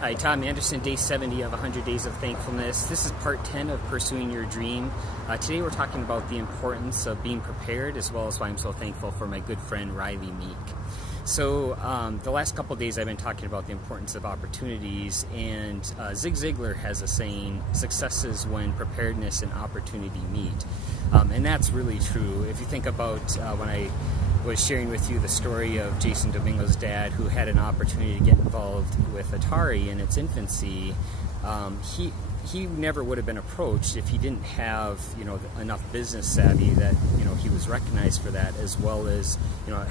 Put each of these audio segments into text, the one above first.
Hi, Tom Anderson, day 70 of 100 Days of Thankfulness. This is part 10 of Pursuing Your Dream. Today we're talking about the importance of being prepared, as well as why I'm so thankful for my good friend Rylee Meek. So the last couple of days I've been talking about the importance of opportunities, and Zig Ziglar has a saying, success is when preparedness and opportunity meet. And that's really true. If you think about when I was sharing with you the story of Jason Domingo's dad, who had an opportunity to get involved with Atari in its infancy, he never would have been approached if he didn't have, enough business savvy that, he was recognized for that, as well as,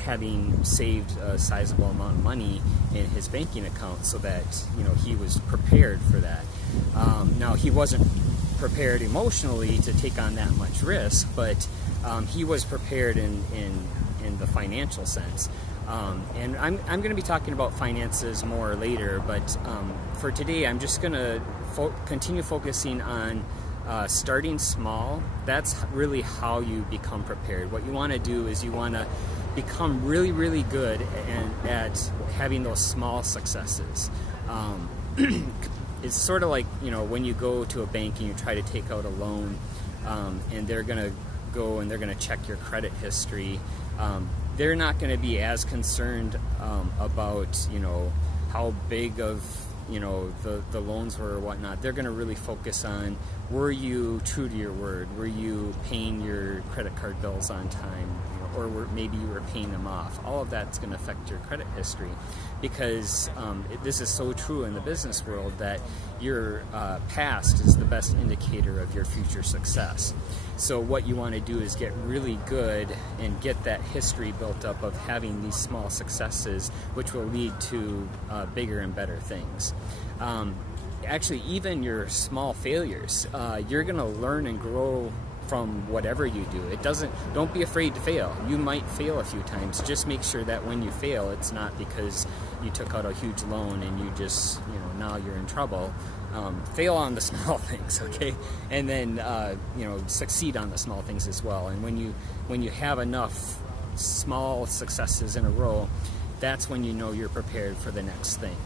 having saved a sizable amount of money in his banking account so that, he was prepared for that. Now, he wasn't prepared emotionally to take on that much risk, but he was prepared in the financial sense. And I'm going to be talking about finances more later, but for today I'm just going to continue focusing on starting small. That's really how you become prepared. What you want to do is you want to become really, really good at having those small successes. It's sort of like, when you go to a bank and you try to take out a loan, and they're going to go and they're going to check your credit history. They're not going to be as concerned about, how big of, the loans were or whatnot. They're going to really focus on, were you true to your word? Were you paying your credit card bills on time? Or maybe you were paying them off. All of that's going to affect your credit history, because this is so true in the business world that your past is the best indicator of your future success. So what you want to do is get really good and get that history built up of having these small successes, which will lead to bigger and better things. Actually, even your small failures, you're going to learn and grow from whatever you do. Don't be afraid to fail. You might fail a few times. Just make sure that when you fail, it's not because you took out a huge loan and you just, now you're in trouble. Fail on the small things, okay? And then, succeed on the small things as well. And when you have enough small successes in a row, that's when you know you're prepared for the next thing.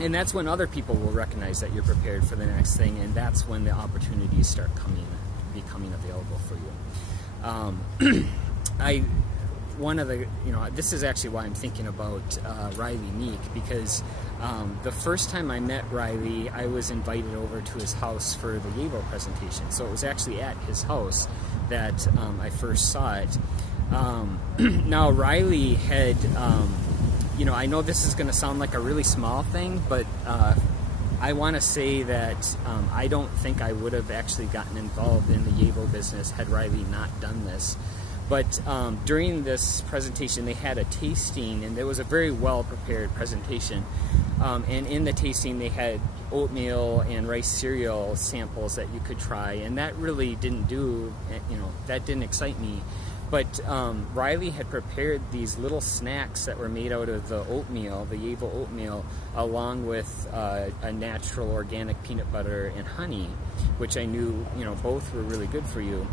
And that's when other people will recognize that you're prepared for the next thing, and that's when the opportunities start becoming available for you. This is actually why I'm thinking about Rylee Meek, because the first time I met Rylee, I was invited over to his house for the YAVO presentation. So it was actually at his house that I first saw it. Now, Rylee had... I know this is going to sound like a really small thing, but I want to say that I don't think I would have actually gotten involved in the YAVO business had Rylee not done this. But during this presentation, they had a tasting, and it was a very well-prepared presentation. And in the tasting, they had oatmeal and rice cereal samples that you could try, and that really didn't that didn't excite me. But Rylee had prepared these little snacks that were made out of the oatmeal, the YAVO oatmeal, along with a natural organic peanut butter and honey, which I knew, both were really good for you.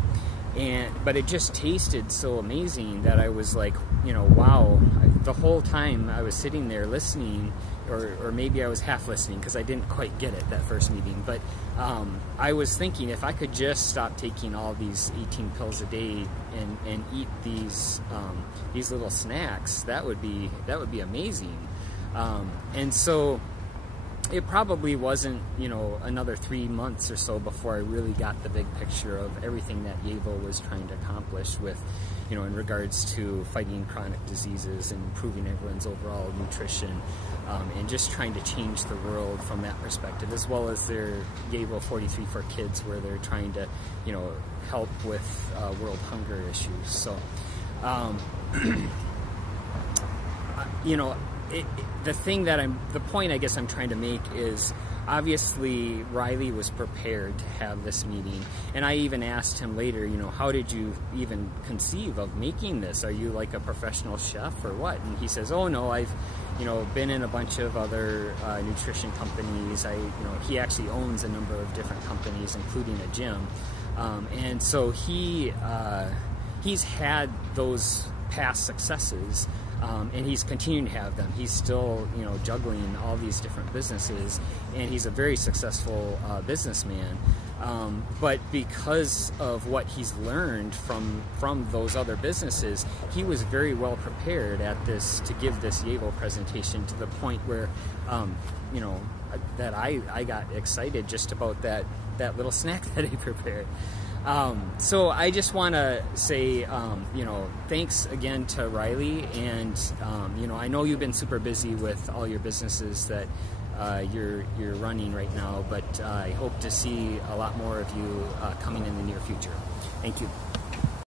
But it just tasted so amazing that I was like, wow. The whole time I was sitting there listening, or maybe I was half listening because I didn't quite get it that first meeting, but I was thinking, if I could just stop taking all these 18 pills a day and eat these little snacks, that would be amazing. And so it probably wasn't, another 3 months or so before I really got the big picture of everything that YAVO was trying to accomplish with, in regards to fighting chronic diseases and improving everyone's overall nutrition, and just trying to change the world from that perspective, as well as their YAVO 43 for Kids, where they're trying to, help with world hunger issues. So, the point I guess I'm trying to make is, obviously Rylee was prepared to have this meeting, and I even asked him later, how did you even conceive of making this? Are you like a professional chef or what? And he says, oh no, I've been in a bunch of other nutrition companies. He actually owns a number of different companies, including a gym, and so he's had those past successes and he's continuing to have them. He's still, juggling all these different businesses, and he's a very successful businessman. But because of what he's learned from those other businesses, he was very well prepared at this to give this YAVO presentation, to the point where, that I got excited just about that little snack that he prepared. So I just want to say, thanks again to Rylee, and I know you've been super busy with all your businesses that you're running right now, but I hope to see a lot more of you coming in the near future. Thank you.